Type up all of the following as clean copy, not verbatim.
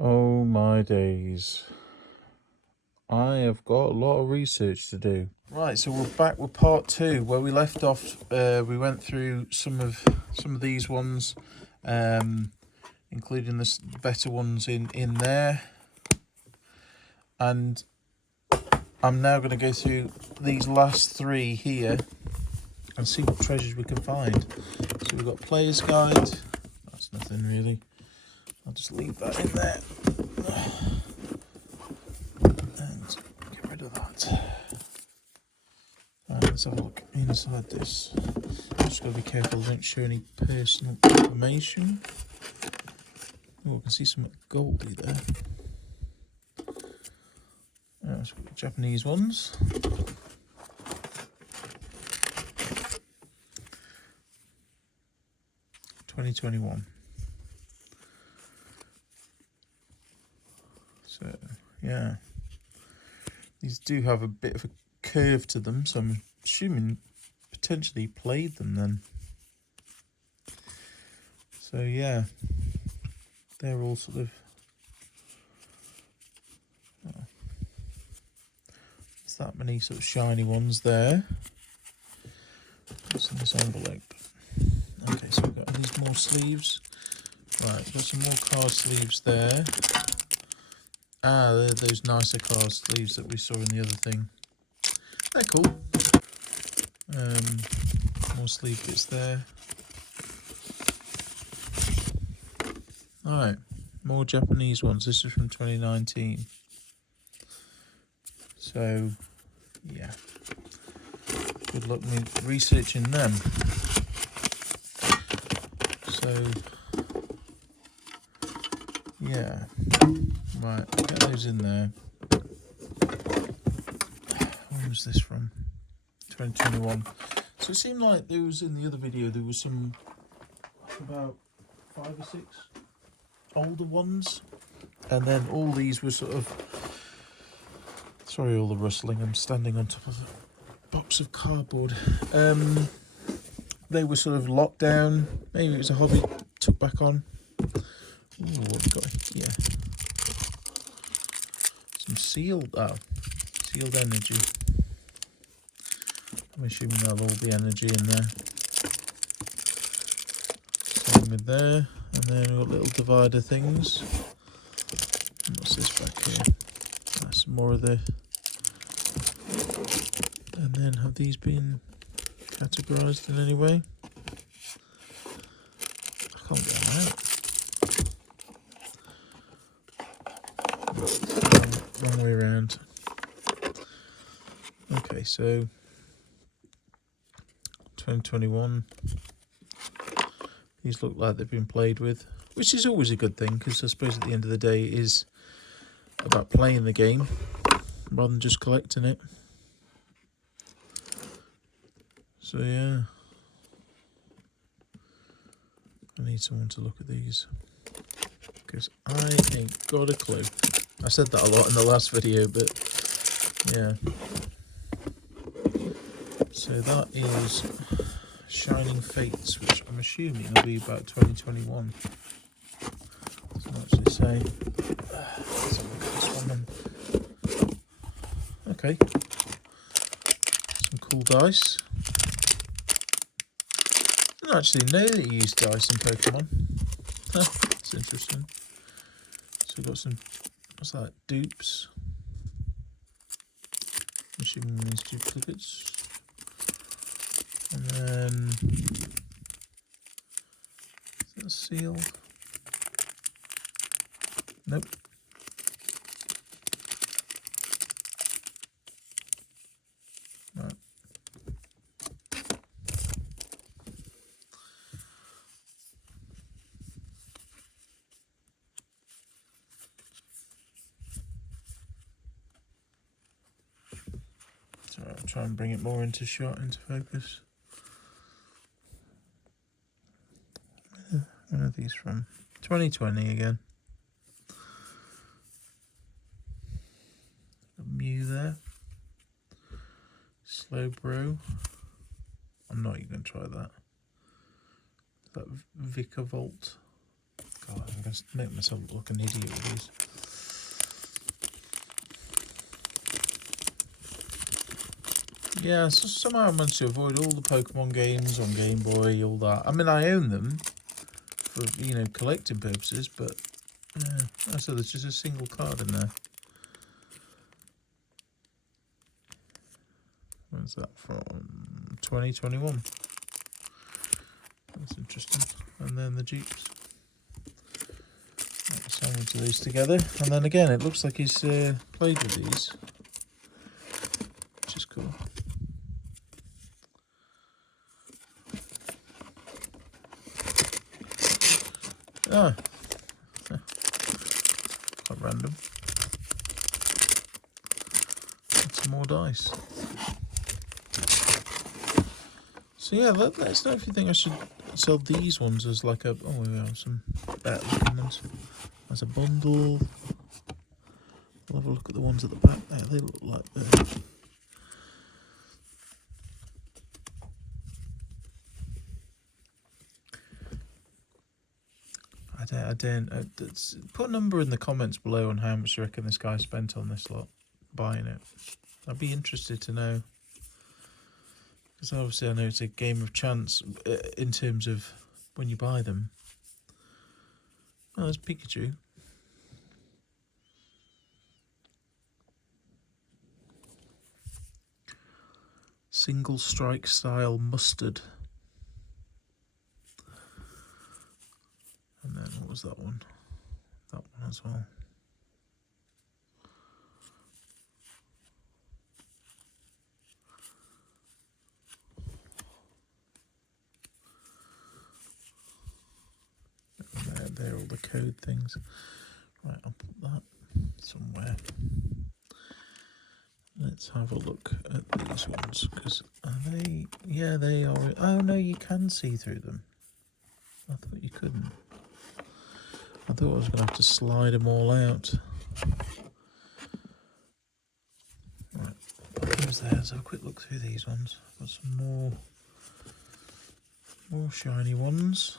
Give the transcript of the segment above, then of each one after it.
Oh my days. I have got a lot of research to do. Right, so we're back with part 2 where we left off. We went through some of these ones, including the better ones in there. And I'm now going to go through these last 3 here and see what treasures we can find. So we've got player's guide. That's nothing really. I'll just leave that in there. And get rid of that. Right, let's have a look inside this. Just got to be careful I don't show any personal information. Oh, I can see some goldy there. That's got the Japanese ones. $20.21. So yeah, these do have a bit of a curve to them, so I'm assuming potentially played them then. So yeah, they're all sort of, there's that many sort of shiny ones there. What's in this envelope? Okay, so we've got these more sleeves. Right, we've got some more card sleeves there. Ah, they're those nicer card sleeves that we saw in the other thing. They're cool. More sleeve bits there. Alright, more Japanese ones. This is from 2019. So, yeah. Good luck with researching them. So, yeah. Right, get those in there. Where was this from? 2021. So it seemed like there was, in the other video, there was some, about 5 or 6 older ones. And then all these were sort of, sorry all the rustling, I'm standing on top of a box of cardboard. They were sort of locked down. Maybe it was a hobby took back on. Ooh, what have we got here? Some sealed energy. I'm assuming there'll all be energy in there. Same with there. And then we've got little divider things. And what's this back here? That's more of the... And then have these been categorised in any way? I can't get them out. Wrong way around. Okay, so 2021. These look like they've been played with, which is always a good thing, because I suppose at the end of the day it is about playing the game rather than just collecting it. So yeah, I need someone to look at these because I ain't got a clue. I said that a lot in the last video, but yeah. So that is Shining Fates, which I'm assuming will be about 2021. Doesn't actually say. Let's have a look at this one then. Okay. Some cool dice. I didn't actually know that you use dice in Pokemon. That's interesting. So we've got some, what's that, dupes? I'm assuming these duplicates. And then, is that sealed? Nope. Right. So I'll try and bring it more into shot, into focus. When are these from? 2020 again. Mew there. Slow Bro. I'm not even going to try that. That Vicavolt God, I'm going to make myself look like an idiot with these. Yeah, so somehow I managed to avoid all the Pokemon games on Game Boy, all that. I mean, I own them for, you know, collecting purposes, but yeah. So there's just a single card in there. Where's that from? 2021. That's interesting. And then the Jeeps. Sandwich these together, and then again, it looks like he's played with these, which is cool. Ah, quite random. And some more dice. So yeah, let us know if you think I should sell these ones as like a. Oh, we have some better looking ones. As a bundle. We'll have a look at the ones at the back there. They look like they're. I don't. Put a number in the comments below on how much you reckon this guy spent on this lot, buying it. I'd be interested to know. Because obviously I know it's a game of chance in terms of when you buy them. Oh, there's Pikachu. Single strike style mustard. And then what was that one? That one as well. There are all the code things. Right, I'll put that somewhere. Let's have a look at these ones, because are they? Yeah, they are. Oh no, you can see through them. I thought you couldn't. I thought I was going to have to slide them all out. Right, who's there? Let's have a quick look through these ones. Got some more shiny ones.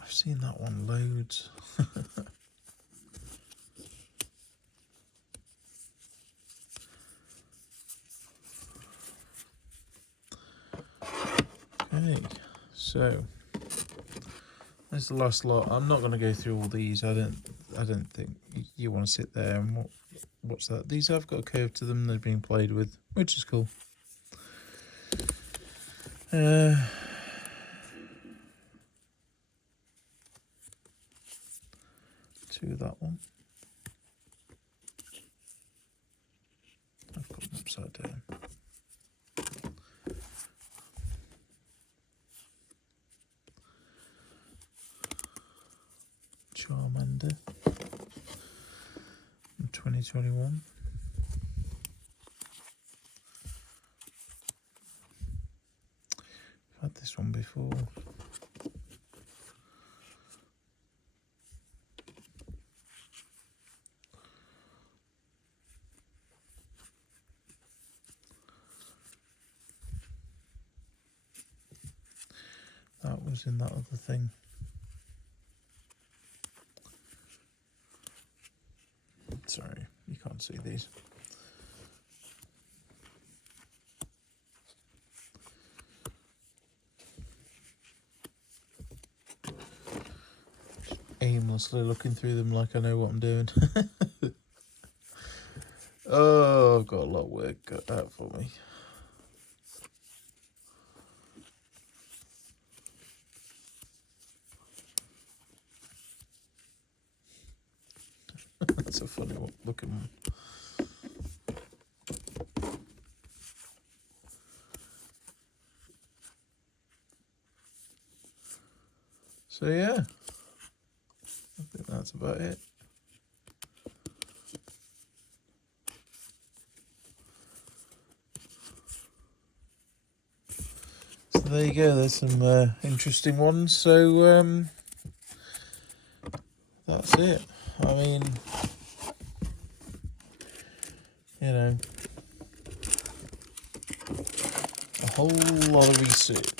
I've seen that one loads. Okay, so there's the last lot. I'm not going to go through all these. I don't think you want to sit there and watch that. These have got a curve to them. They're being played with, which is cool. Two of that one. I've got them upside down. Charmander in 2021. I've had this one before. That was in that other thing. Sorry, you can't see these. Aimlessly looking through them like I know what I'm doing. Oh, I've got a lot of work cut out for me. That's a funny one, looking one. So yeah, I think that's about it. So there you go, there's some interesting ones. So that's it. I mean, you know, a whole lot of research.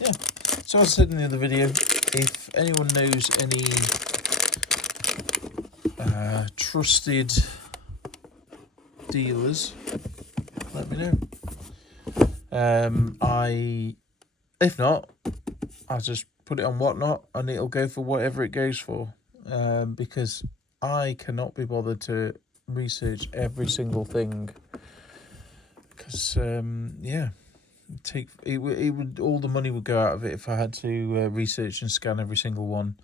Yeah, so as I said in the other video, if anyone knows any trusted dealers, let me know. If not, I'll just put it on Whatnot and it'll go for whatever it goes for, because I cannot be bothered to research every single thing, because yeah, it would all the money would go out of it if I had to research and scan every single one.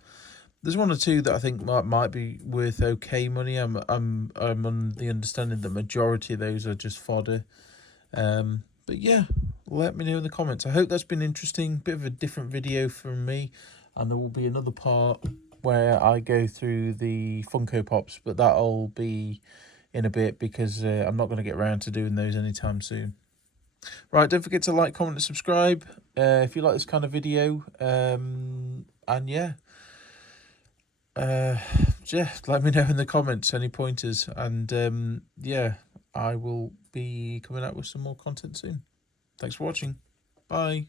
There's one or two that I think might be worth okay money. I'm on the understanding that majority of those are just fodder. But yeah, let me know in the comments. I hope that's been interesting. Bit of a different video from me, and there will be another part where I go through the Funko Pops, but that'll be in a bit because I'm not going to get around to doing those anytime soon. Right, don't forget to like, comment, and subscribe if you like this kind of video. And yeah. Let me know in the comments any pointers, and yeah, I will be coming out with some more content soon. Thanks for watching. Bye.